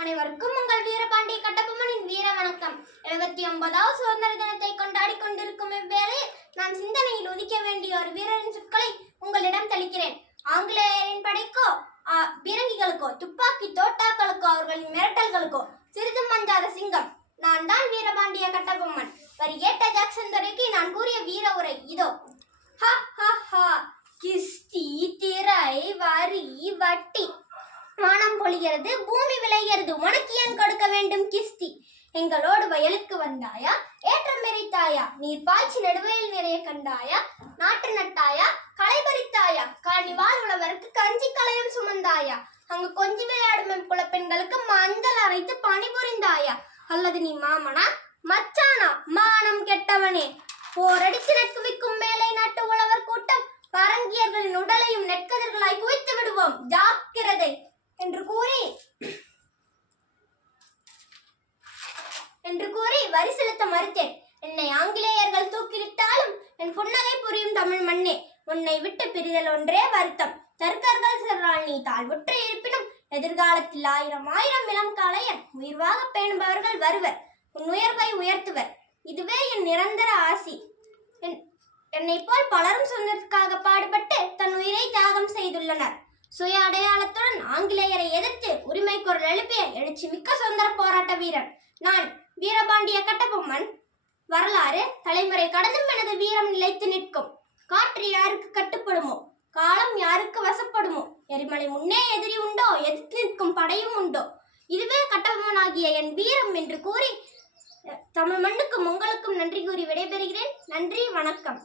அனைவருக்கும் உங்கள் வீரபாண்டிய கட்டபொம்மனின் வீர வணக்கம். 79வது சுதந்திர தினத்தை கொண்டாடி கொண்டிருக்கும் இவ்வேளையில் நான் சிந்தனையில் உதிக்க வேண்டிய ஒரு வீரரின் சொற்களை உங்களிடம் தெளிக்கிறேன். ஆங்கிலேயரின் படைக்கோ பீரங்கிகளுக்கோ துப்பாக்கி தோட்டாக்களுக்கோ அவர்களின் மிரட்டல்களுக்கோ சிறிதும் மஞ்சாத சிங்கம் நான் தான் வீரபாண்டிய கட்டபொம்மன். வரி ஏட்ட ஜாக்சன் துரைக்கு நான் கூறிய வீர உரை இதோ. கிஸ்தி திரை வரி வட்டி வானம் பொழிகிறது, பூமி விளைகிறது, உனக்கு ஏன் கொடுக்க வேண்டும் கிஸ்தி? எங்களோடு வயலுக்கு வந்தாயா, ஏற்றம் நிறைத்தாயா, நீர் பாய்ச்சி நடுவயல் நிறைய கண்டாயா, நாட்டு நட்டாயா, களை பறித்தாயா, காணிவால் உழவருக்கு கஞ்சி களையம் சுமந்தாயா, அங்கு கொஞ்சி விளையாடும் எம் குலப்பெண்களுக்கு மஞ்சள் அரைத்து பணிபுரிந்தாயா, அல்லது நீ மாமனா மச்சானா மானம் கெட்டவனே? போரடித்து நட்குவிக்கும் மேலை நாட்டு உழவர் கூட்டம் பரங்கியர்களின் உடலையும் நெற்கதிர்களாய் குவித்து விடுவோம், ஜாக்கிரதை என்று கூறி வரி செலுத்த மறுத்தேன். என்னை ஆங்கிலேயர்கள் தூக்கிலிட்டாலும் என் புன்னகை புரியும் தமிழ் மண்ணே, உன்னை விட்டு பிரிதல் ஒன்றே வருத்தம். தர்க்கர்கள் சென்றால் நீ தாழ்வுற்று இருப்பினும் எதிர்காலத்தில் ஆயிரம் ஆயிரம் இளம் காளையர் உயிர்வாக பேணுபவர்கள் வருவர், உன் உயர்வை உயர்த்துவர். இதுவே என் நிரந்தர ஆசி. என்னை போல் பலரும் சொன்னதற்காக பாடுபட்டு தன் உயிரை தியாகம் செய்துள்ளனர். சுய அடையாளத்துடன் ஆங்கிலேயரை எதிர்த்து உரிமை குரல் எழுப்பிய எழுச்சி மிக்க சுதந்திர போராட்ட வீரன் நான் வீரபாண்டிய கட்டபொம்மன். வரலாறு தலைமுறை கடந்தும் எனது வீரம் நிலைத்து நிற்கும். காற்று யாருக்கு கட்டுப்படுமோ, காலம் யாருக்கு வசப்படுமோ, எரிமலை முன்னே எதிரி உண்டோ, எதிர்த்து நிற்கும் படையும் உண்டோ, இதுவே கட்டபொம்மனாகிய என் வீரம் என்று கூறி தமிழ் மண்ணுக்கும் உங்களுக்கும் நன்றி கூறி விடைபெறுகிறேன். நன்றி, வணக்கம்.